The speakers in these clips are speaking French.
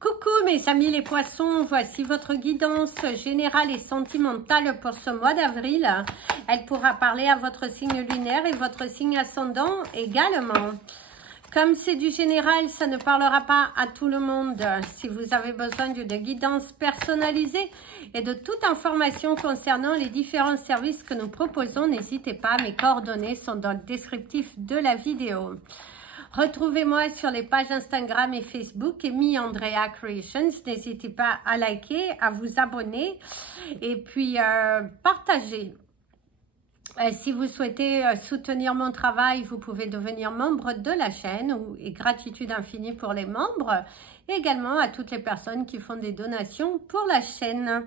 Coucou mes amis les poissons, voici votre guidance générale et sentimentale pour ce mois d'avril. Elle pourra parler à votre signe lunaire et votre signe ascendant également. Comme c'est du général, ça ne parlera pas à tout le monde. Si vous avez besoin d'une guidance personnalisée et de toute information concernant les différents services que nous proposons, n'hésitez pas, mes coordonnées sont dans le descriptif de la vidéo. Retrouvez-moi sur les pages Instagram et Facebook Amy Andrea Creations. N'hésitez pas à liker, à vous abonner et puis partager. Si vous souhaitez soutenir mon travail, vous pouvez devenir membre de la chaîne et gratitude infinie pour les membres. Et également à toutes les personnes qui font des donations pour la chaîne.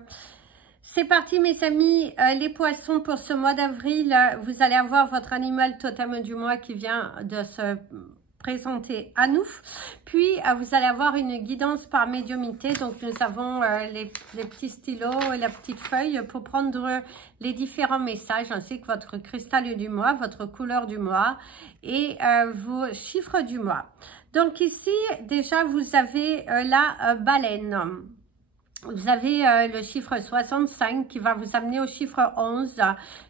C'est parti mes amis, les poissons pour ce mois d'avril. Vous allez avoir votre animal totem du mois qui vient de se présenter à nous, puis vous allez avoir une guidance par médiumnité. Donc nous avons les petits stylos et la petite feuille pour prendre les différents messages, ainsi que votre cristal du mois, votre couleur du mois et vos chiffres du mois. Donc ici déjà vous avez la baleine. Vous avez le chiffre 65 qui va vous amener au chiffre 11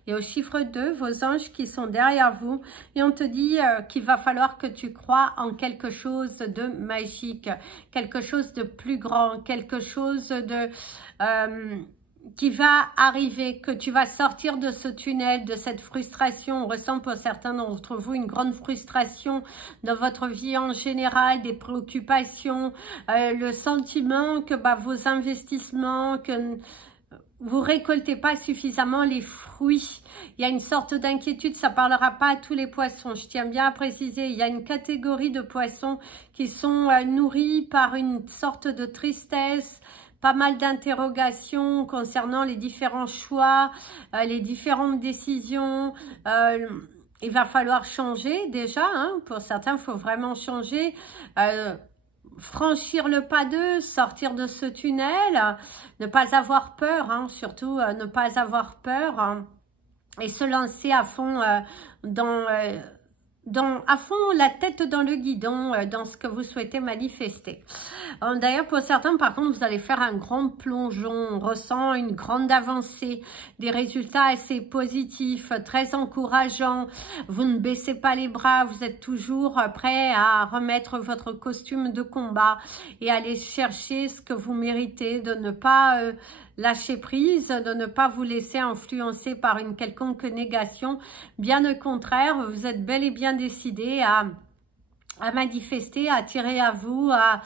et au chiffre 2, vos anges qui sont derrière vous. Et on te dit qu'il va falloir que tu crois en quelque chose de magique, quelque chose de plus grand, quelque chose de qui va arriver, que tu vas sortir de ce tunnel, de cette frustration. On ressent pour certains d'entre vous une grande frustration dans votre vie en général, des préoccupations, le sentiment que vos investissements, que vous récoltez pas suffisamment les fruits. Il y a une sorte d'inquiétude, ça parlera pas à tous les poissons. Je tiens bien à préciser, il y a une catégorie de poissons qui sont nourris par une sorte de tristesse, pas mal d'interrogations concernant les différents choix, les différentes décisions. Il va falloir changer déjà, hein. Pour certains, il faut vraiment changer, franchir le pas 2, sortir de ce tunnel, ne pas avoir peur, hein, surtout ne pas avoir peur, hein, et se lancer à fond à fond la tête dans le guidon, dans ce que vous souhaitez manifester. D'ailleurs, pour certains, par contre, vous allez faire un grand plongeon. On ressent une grande avancée, des résultats assez positifs, très encourageants. Vous ne baissez pas les bras, vous êtes toujours prêt à remettre votre costume de combat et aller chercher ce que vous méritez, de ne pas lâcher prise, de ne pas vous laisser influencer par une quelconque négation. Bien au contraire, vous êtes bel et bien décidé à manifester, à attirer à vous, à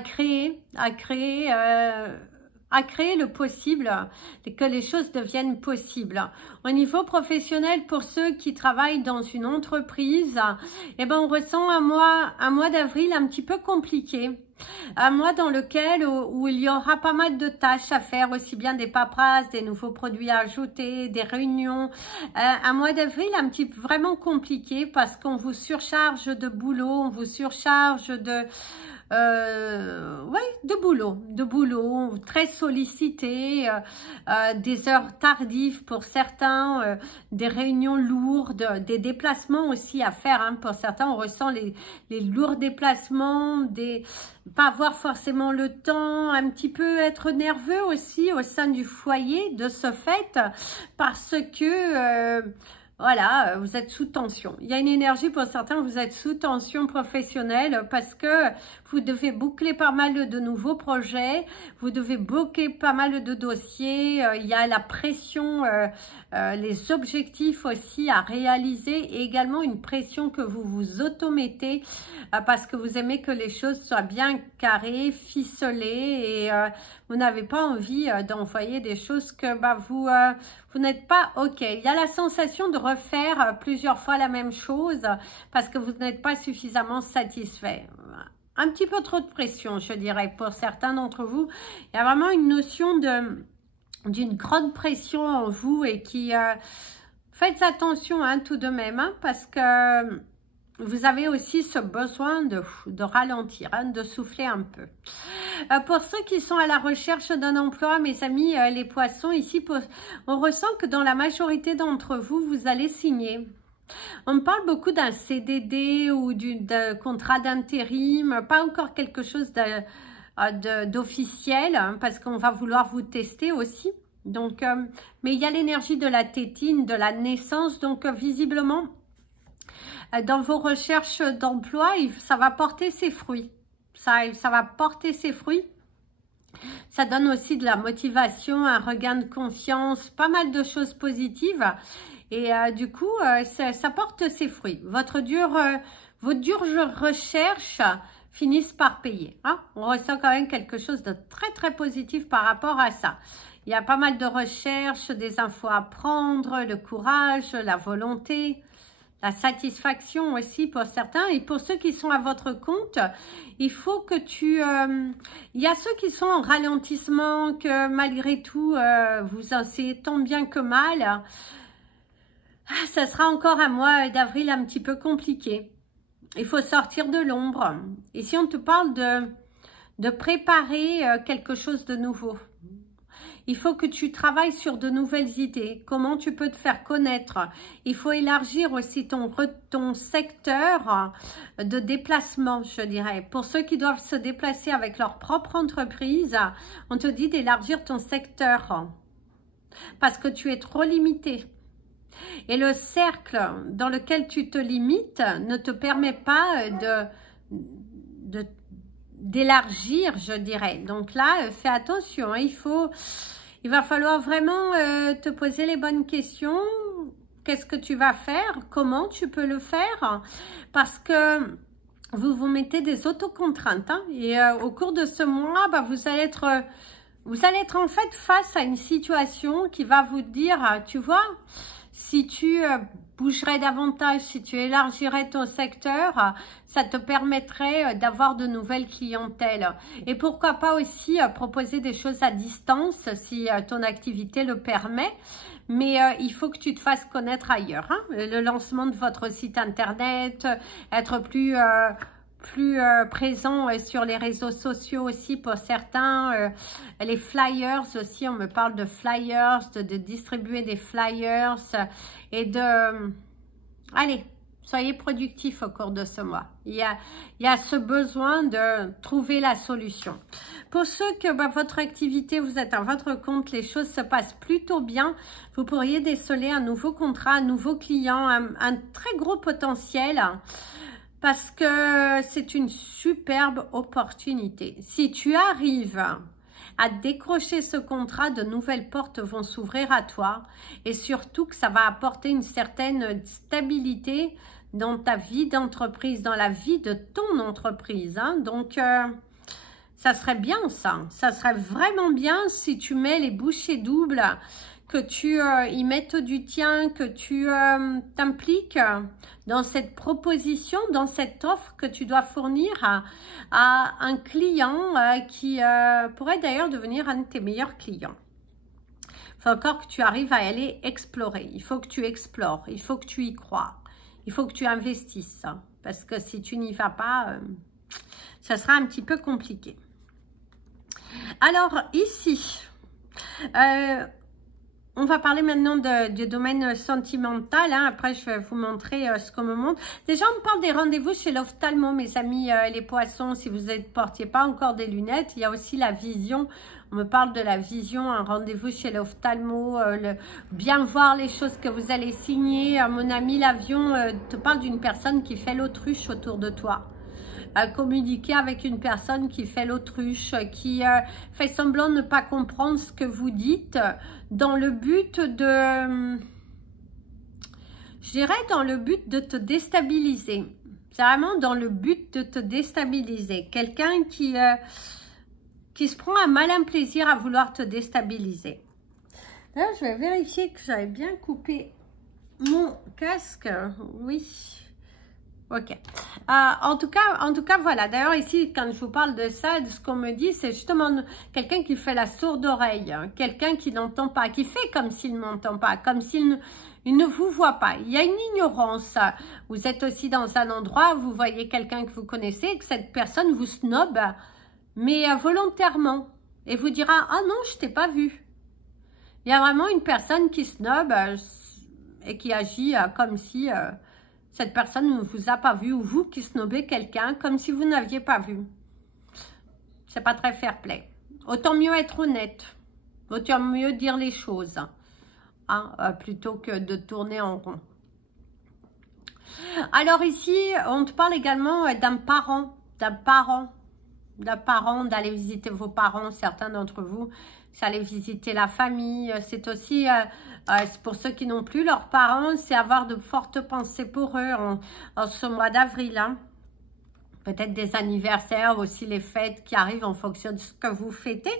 créer le possible, que les choses deviennent possibles. Au niveau professionnel, pour ceux qui travaillent dans une entreprise, eh ben on ressent un mois d'avril un petit peu compliqué. Un mois dans lequel où il y aura pas mal de tâches à faire, aussi bien des paperasses, des nouveaux produits à ajouter, des réunions. Un mois d'avril un petit peu vraiment compliqué parce qu'on vous surcharge de boulot, on vous surcharge de boulot, très sollicité, des heures tardives pour certains, des réunions lourdes, des déplacements aussi à faire, hein. Pour certains, on ressent les lourds déplacements, pas avoir forcément le temps, un petit peu être nerveux aussi au sein du foyer de ce fait, parce que voilà, vous êtes sous tension. Il y a une énergie pour certains, vous êtes sous tension professionnelle parce que vous devez boucler pas mal de nouveaux projets, vous devez bloquer pas mal de dossiers, il y a la pression, les objectifs aussi à réaliser et également une pression que vous vous automettez parce que vous aimez que les choses soient bien carrées, ficelées et vous n'avez pas envie d'envoyer des choses que vous n'êtes pas OK. Il y a la sensation de refaire plusieurs fois la même chose parce que vous n'êtes pas suffisamment satisfait. Un petit peu trop de pression, je dirais, pour certains d'entre vous. Il y a vraiment une notion d'une grande pression en vous et qui... faites attention hein, tout de même, hein, parce que vous avez aussi ce besoin de ralentir, hein, de souffler un peu. Pour ceux qui sont à la recherche d'un emploi, mes amis, les poissons, ici, on ressent que dans la majorité d'entre vous, vous allez signer. On me parle beaucoup d'un CDD ou d'un contrat d'intérim, pas encore quelque chose d'officiel, hein, parce qu'on va vouloir vous tester aussi. Donc, mais il y a l'énergie de la tétine, de la naissance, donc visiblement, dans vos recherches d'emploi, ça va porter ses fruits. Ça va porter ses fruits. Ça donne aussi de la motivation, un regain de confiance, pas mal de choses positives. Et du coup, ça porte ses fruits. Vos dures recherches finissent par payer. Hein? On ressent quand même quelque chose de très très positif par rapport à ça. Il y a pas mal de recherches, des infos à prendre, le courage, la volonté, la satisfaction aussi pour certains. Et pour ceux qui sont à votre compte, il faut que il y a ceux qui sont en ralentissement, que malgré tout, vous essayez tant bien que mal. Ça sera encore un mois d'avril un petit peu compliqué. Il faut sortir de l'ombre. Et si on te parle de préparer quelque chose de nouveau, il faut que tu travailles sur de nouvelles idées. Comment tu peux te faire connaître? Il faut élargir aussi ton secteur de déplacement, je dirais. Pour ceux qui doivent se déplacer avec leur propre entreprise, on te dit d'élargir ton secteur parce que tu es trop limité. Et le cercle dans lequel tu te limites ne te permet pas d'élargir, je dirais. Donc là, fais attention, hein, il va falloir vraiment te poser les bonnes questions. Qu'est-ce que tu vas faire? Comment tu peux le faire? Parce que vous vous mettez des autocontraintes. Hein, et au cours de ce mois, vous allez être en fait face à une situation qui va vous dire, tu vois, si tu bougerais davantage, si tu élargirais ton secteur, ça te permettrait d'avoir de nouvelles clientèles. Et pourquoi pas aussi proposer des choses à distance si ton activité le permet. Mais il faut que tu te fasses connaître ailleurs. Hein. Le lancement de votre site internet, être plus présent sur les réseaux sociaux aussi pour certains, les flyers aussi, on me parle de flyers, de distribuer des flyers et allez, soyez productifs au cours de ce mois. Il y a ce besoin de trouver la solution. Pour ceux que votre activité, vous êtes à votre compte, les choses se passent plutôt bien, vous pourriez déceler un nouveau contrat, un nouveau client, un très gros potentiel. Parce que c'est une superbe opportunité. Si tu arrives à décrocher ce contrat, de nouvelles portes vont s'ouvrir à toi. Et surtout que ça va apporter une certaine stabilité dans ta vie d'entreprise, dans la vie de ton entreprise. Hein. Donc, ça serait bien ça. Ça serait vraiment bien si tu mets les bouchées doubles, que tu y mettes du tien, que tu t'impliques dans cette proposition, dans cette offre que tu dois fournir à un client qui pourrait d'ailleurs devenir un de tes meilleurs clients. Il faut encore que tu arrives à aller explorer. Il faut que tu explores, il faut que tu y crois, il faut que tu investisses. Parce que si tu n'y vas pas, ça sera un petit peu compliqué. Alors ici, on va parler maintenant du domaine sentimental. Hein. Après, je vais vous montrer ce qu'on me montre. Déjà, on me parle des rendez-vous chez l'ophtalmo, mes amis les poissons. Si vous ne portiez pas encore des lunettes, il y a aussi la vision. On me parle de la vision, un rendez-vous chez l'ophtalmo, bien voir les choses que vous allez signer. Mon ami l'avion te parle d'une personne qui fait l'autruche autour de toi. Communiquer avec une personne qui fait l'autruche, qui fait semblant de ne pas comprendre ce que vous dites dans le but de, je dirais dans le but de te déstabiliser. C'est vraiment dans le but de te déstabiliser. Quelqu'un qui se prend un malin plaisir à vouloir te déstabiliser. D'ailleurs, je vais vérifier que j'avais bien coupé mon casque. Oui. Ok. En tout cas, voilà. D'ailleurs, ici, quand je vous parle de ça, de ce qu'on me dit, c'est justement quelqu'un qui fait la sourde oreille, hein, quelqu'un qui n'entend pas, qui fait comme s'il n'entend pas, comme s'il ne vous voit pas. Il y a une ignorance. Vous êtes aussi dans un endroit, vous voyez quelqu'un que vous connaissez, et que cette personne vous snobe, mais volontairement, et vous dira « Ah non, je t'ai pas vu ». Il y a vraiment une personne qui snobe et qui agit comme si... cette personne ne vous a pas vu, ou vous qui snobez quelqu'un comme si vous n'aviez pas vu. C'est pas très fair-play. Autant mieux être honnête. Autant mieux dire les choses. Hein, plutôt que de tourner en rond. Alors ici, on te parle également d'un parent. D'aller visiter vos parents. Certains d'entre vous, c'est aller visiter la famille. C'est aussi, pour ceux qui n'ont plus leurs parents, c'est avoir de fortes pensées pour eux en ce mois d'avril. Hein. Peut-être des anniversaires, aussi les fêtes qui arrivent en fonction de ce que vous fêtez.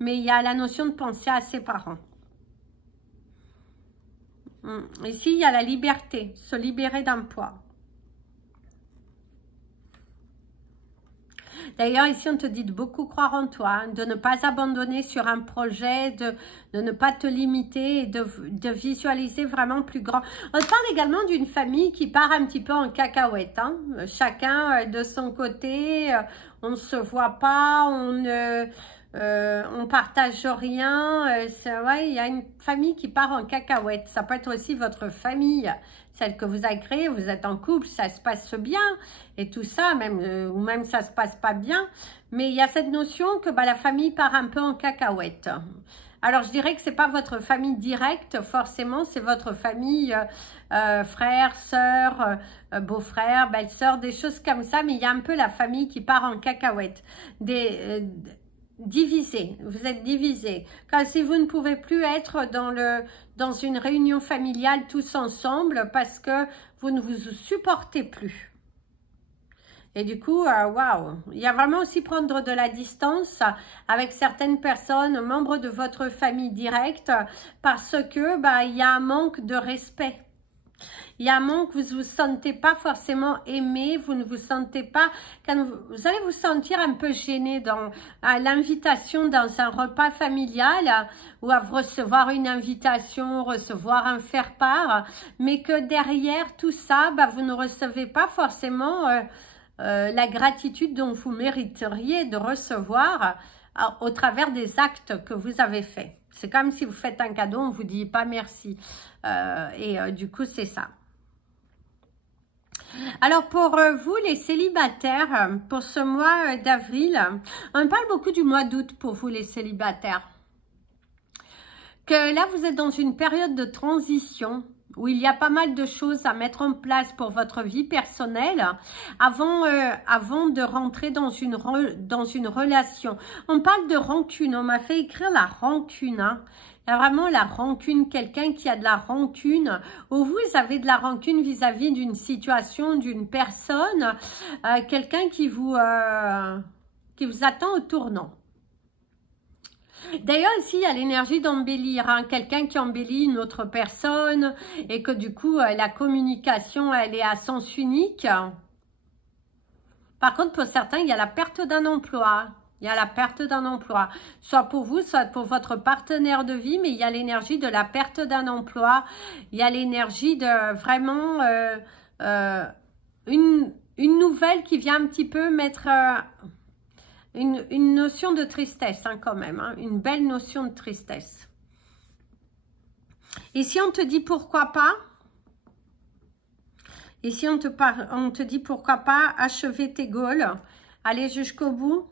Mais il y a la notion de penser à ses parents. Ici, il y a la liberté, se libérer d'un poids. D'ailleurs, ici, on te dit de beaucoup croire en toi, hein, de ne pas abandonner sur un projet, de ne pas te limiter et de visualiser vraiment plus grand. On te parle également d'une famille qui part un petit peu en cacahuète. Hein. Chacun de son côté, on ne se voit pas, on partage rien. Ouais, il y a une famille qui part en cacahuète. Ça peut être aussi votre famille, celle que vous avez créée. Vous êtes en couple, ça se passe bien et tout ça, ou même ça se passe pas bien. Mais il y a cette notion que la famille part un peu en cacahuète. Alors je dirais que c'est pas votre famille directe, forcément, c'est votre famille, frère, sœur, beau-frère, belle-sœur, des choses comme ça. Mais il y a un peu la famille qui part en cacahuète. Divisé, vous êtes divisé. Quand si vous ne pouvez plus être dans une réunion familiale tous ensemble parce que vous ne vous supportez plus. Et du coup, waouh, il y a vraiment aussi prendre de la distance avec certaines personnes, membres de votre famille directe, parce que il y a un manque de respect. Il y a un manque, vous ne vous sentez pas forcément aimé, vous ne vous sentez pas, vous allez vous sentir un peu gêné à l'invitation dans un repas familial ou à recevoir une invitation, recevoir un faire-part, mais que derrière tout ça, vous ne recevez pas forcément la gratitude dont vous mériteriez de recevoir au travers des actes que vous avez faits. C'est comme si vous faites un cadeau, on ne vous dit pas merci. Du coup, c'est ça. Alors, pour vous, les célibataires, pour ce mois d'avril, on parle beaucoup du mois d'août pour vous, les célibataires. Que là, vous êtes dans une période de transition où il y a pas mal de choses à mettre en place pour votre vie personnelle avant de rentrer dans une relation. On parle de rancune, on m'a fait écrire la rancune. Hein. Il y a vraiment la rancune, quelqu'un qui a de la rancune, ou vous avez de la rancune vis-à-vis d'une situation, d'une personne, quelqu'un qui vous attend au tournant. D'ailleurs, ici, il y a l'énergie d'embellir, hein, quelqu'un qui embellit une autre personne et que du coup, la communication, elle est à sens unique. Par contre, pour certains, il y a la perte d'un emploi. Il y a la perte d'un emploi, soit pour vous, soit pour votre partenaire de vie, mais il y a l'énergie de la perte d'un emploi. Il y a l'énergie de vraiment une nouvelle qui vient un petit peu mettre... Une notion de tristesse, hein, quand même. Hein, une belle notion de tristesse. Ici, on te dit pourquoi pas. Ici, on te dit pourquoi pas achever tes goals. Aller jusqu'au bout.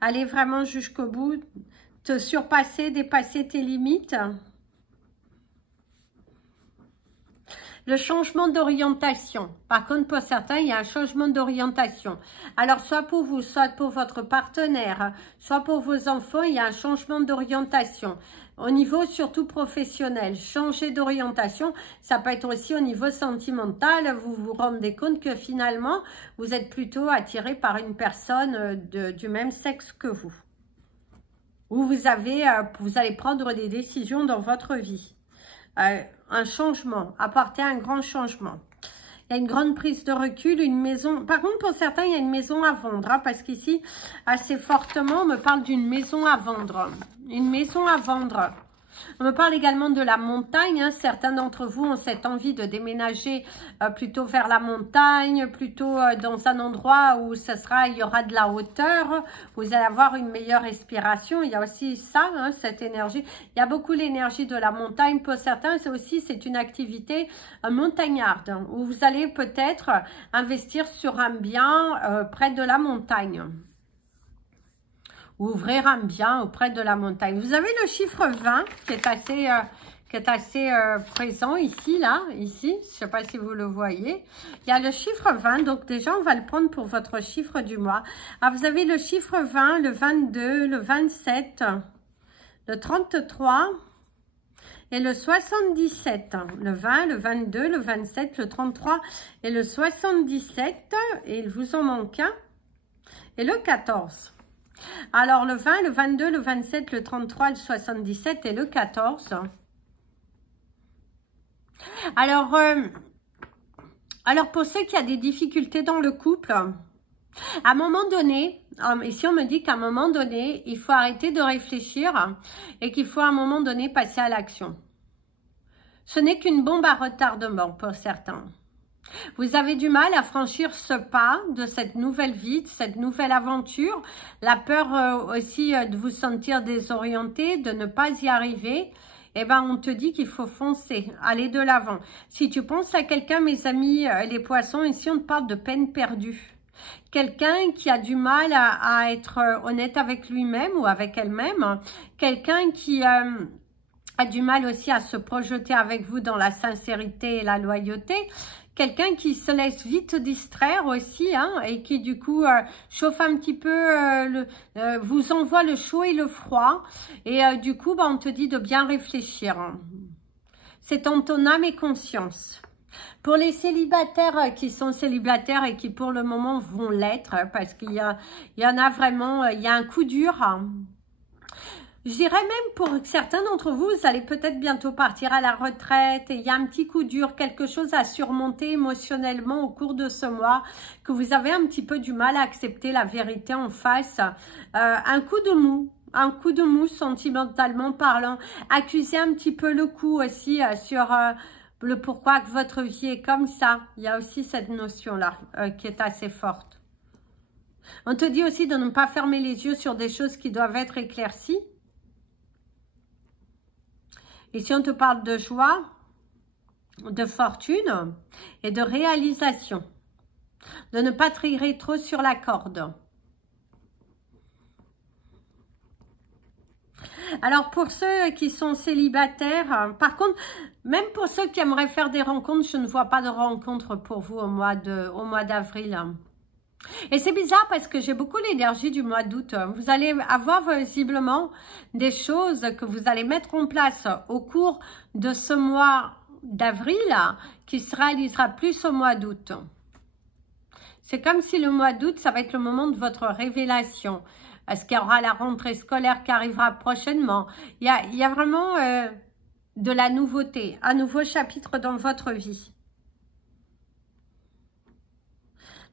Aller vraiment jusqu'au bout. Te surpasser, dépasser tes limites. Le changement d'orientation. Par contre, pour certains, il y a un changement d'orientation. Alors, soit pour vous, soit pour votre partenaire, soit pour vos enfants, il y a un changement d'orientation. Au niveau surtout professionnel, changer d'orientation, ça peut être aussi au niveau sentimental. Vous vous rendez compte que finalement, vous êtes plutôt attiré par une personne du même sexe que vous. Ou vous allez prendre des décisions dans votre vie. Un changement, apporter un grand changement. Il y a une grande prise de recul, une maison. Par contre, pour certains, il y a une maison à vendre. Hein, parce qu'ici, assez fortement, on me parle d'une maison à vendre. Une maison à vendre. On me parle également de la montagne. Hein. Certains d'entre vous ont cette envie de déménager plutôt vers la montagne, plutôt dans un endroit où il y aura de la hauteur. Vous allez avoir une meilleure respiration. Il y a aussi ça, hein, cette énergie. Il y a beaucoup l'énergie de la montagne. Pour certains, c'est une activité montagnarde, hein, où vous allez peut-être investir sur un bien près de la montagne. ouvrir un bien auprès de la montagne. Vous avez le chiffre 20 qui est assez présent ici, là, ici. Je ne sais pas si vous le voyez. Il y a le chiffre 20, donc déjà, on va le prendre pour votre chiffre du mois. Alors, vous avez le chiffre 20, le 22, le 27, le 33 et le 77. Le 20, le 22, le 27, le 33 et le 77. Et il vous en manque un. Et le 14. Alors, le 20, le 22, le 27, le 33, le 77 et le 14. Alors, pour ceux qui ont des difficultés dans le couple, à un moment donné, ici on me dit qu'à un moment donné, il faut arrêter de réfléchir et qu'il faut à un moment donné passer à l'action. Ce n'est qu'une bombe à retardement pour certains. Vous avez du mal à franchir ce pas de cette nouvelle vie, de cette nouvelle aventure. La peur aussi de vous sentir désorienté, de ne pas y arriver. Eh ben, on te dit qu'il faut foncer, aller de l'avant. Si tu penses à quelqu'un, mes amis, les poissons, ici on te parle de peine perdue. Quelqu'un qui a du mal à être honnête avec lui-même ou avec elle-même. Quelqu'un qui a du mal aussi à se projeter avec vous dans la sincérité et la loyauté. Quelqu'un qui se laisse vite distraire aussi, hein, et qui du coup chauffe un petit peu, vous envoie le chaud et le froid. Et du coup, on te dit de bien réfléchir. C'est en ton âme et conscience. Pour les célibataires qui sont célibataires et qui pour le moment vont l'être, parce qu'il y en a vraiment, il y a un coup dur. Je dirais même pour certains d'entre vous, vous allez peut-être bientôt partir à la retraite et il y a un petit coup dur, quelque chose à surmonter émotionnellement au cours de ce mois, que vous avez un petit peu du mal à accepter la vérité en face. Un coup de mou sentimentalement parlant, accuser un petit peu le coup aussi sur le pourquoi que votre vie est comme ça. Il y a aussi cette notion-là qui est assez forte. On te dit aussi de ne pas fermer les yeux sur des choses qui doivent être éclaircies. Et si on te parle de joie, de fortune et de réalisation, de ne pas tirer trop sur la corde. Alors pour ceux qui sont célibataires, par contre, même pour ceux qui aimeraient faire des rencontres, je ne vois pas de rencontres pour vous au mois d'avril. Et c'est bizarre parce que j'ai beaucoup l'énergie du mois d'août. Vous allez avoir visiblement des choses que vous allez mettre en place au cours de ce mois d'avril qui se réalisera plus au mois d'août. C'est comme si le mois d'août, ça va être le moment de votre révélation. Est-ce qu'il y aura la rentrée scolaire qui arrivera prochainement? Il y a vraiment de la nouveauté, un nouveau chapitre dans votre vie.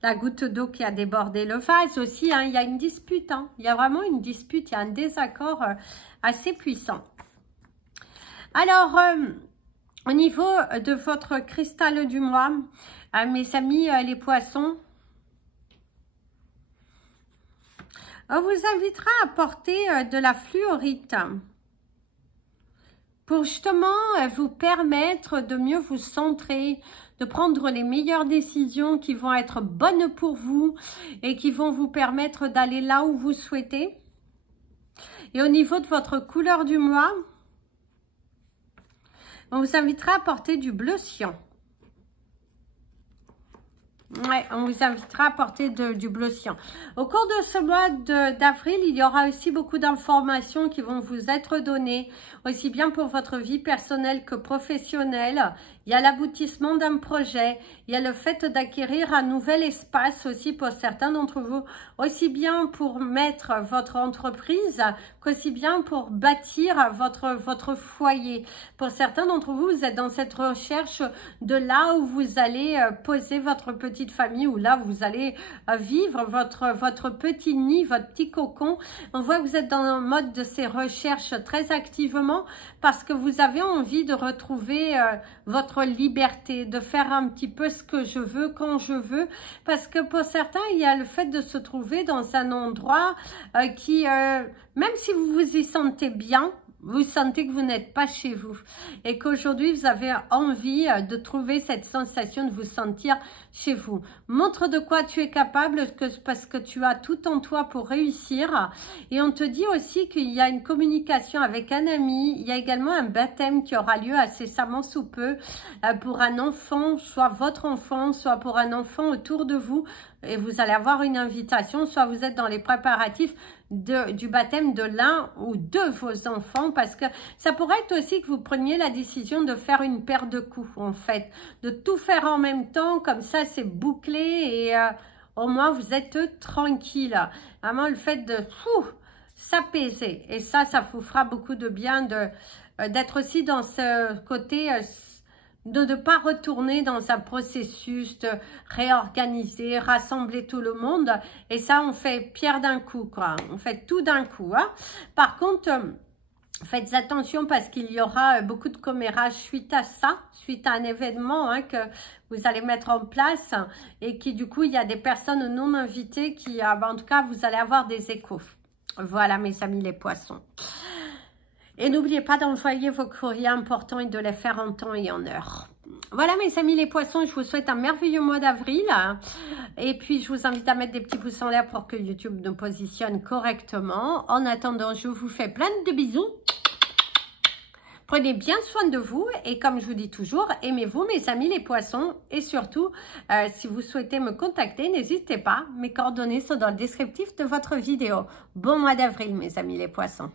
La goutte d'eau qui a débordé le vase aussi, hein, il y a une dispute, hein, il y a vraiment une dispute, il y a un désaccord assez puissant. Alors, au niveau de votre cristal du mois, mes amis les poissons, on vous invitera à porter de la fluorite pour justement vous permettre de mieux vous centrer, de prendre les meilleures décisions qui vont être bonnes pour vous et qui vont vous permettre d'aller là où vous souhaitez. Et au niveau de votre couleur du mois, on vous invitera à porter du bleu cyan. Ouais, on vous invitera à porter du bleu cyan. Au cours de ce mois d'avril, il y aura aussi beaucoup d'informations qui vont vous être données, aussi bien pour votre vie personnelle que professionnelle. Il y a l'aboutissement d'un projet, il y a le fait d'acquérir un nouvel espace aussi pour certains d'entre vous, aussi bien pour mettre votre entreprise qu'aussi bien pour bâtir votre foyer. Pour certains d'entre vous, vous êtes dans cette recherche de là où vous allez poser votre petite famille, où là vous allez vivre votre petit nid, votre petit cocon. On voit que vous êtes dans un mode de ces recherches très activement parce que vous avez envie de retrouver votre liberté, de faire un petit peu ce que je veux, quand je veux, parce que pour certains, il y a le fait de se trouver dans un endroit qui, même si vous vous y sentez bien, Vous sentez que vous n'êtes pas chez vous et qu'aujourd'hui vous avez envie de trouver cette sensation de vous sentir chez vous. Montre de quoi tu es capable parce que tu as tout en toi pour réussir. Et on te dit aussi qu'il y a une communication avec un ami. Il y a également un baptême qui aura lieu incessamment sous peu pour un enfant, soit votre enfant, soit pour un enfant autour de vous. Et vous allez avoir une invitation, soit vous êtes dans les préparatifs du baptême de l'un ou de vos enfants, parce que ça pourrait être aussi que vous preniez la décision de faire une paire de coups, en fait, de tout faire en même temps, comme ça c'est bouclé et au moins vous êtes tranquille. Vraiment le fait de s'apaiser, et ça vous fera beaucoup de bien d'être aussi dans ce côté de ne pas retourner dans un processus de réorganiser, rassembler tout le monde. Et ça, on fait pierre d'un coup, quoi. On fait tout d'un coup. Hein. Par contre, faites attention parce qu'il y aura beaucoup de commérages suite à ça, suite à un événement que vous allez mettre en place et qui, du coup, il y a des personnes non invitées qui, en tout cas, vous allez avoir des échos. Voilà, mes amis les poissons. Et n'oubliez pas d'envoyer vos courriers importants et de les faire en temps et en heure. Voilà mes amis les poissons, je vous souhaite un merveilleux mois d'avril. Et puis je vous invite à mettre des petits pouces en l'air pour que YouTube nous positionne correctement. En attendant, je vous fais plein de bisous. Prenez bien soin de vous et comme je vous dis toujours, aimez-vous mes amis les poissons. Et surtout, si vous souhaitez me contacter, n'hésitez pas. Mes coordonnées sont dans le descriptif de votre vidéo. Bon mois d'avril mes amis les poissons.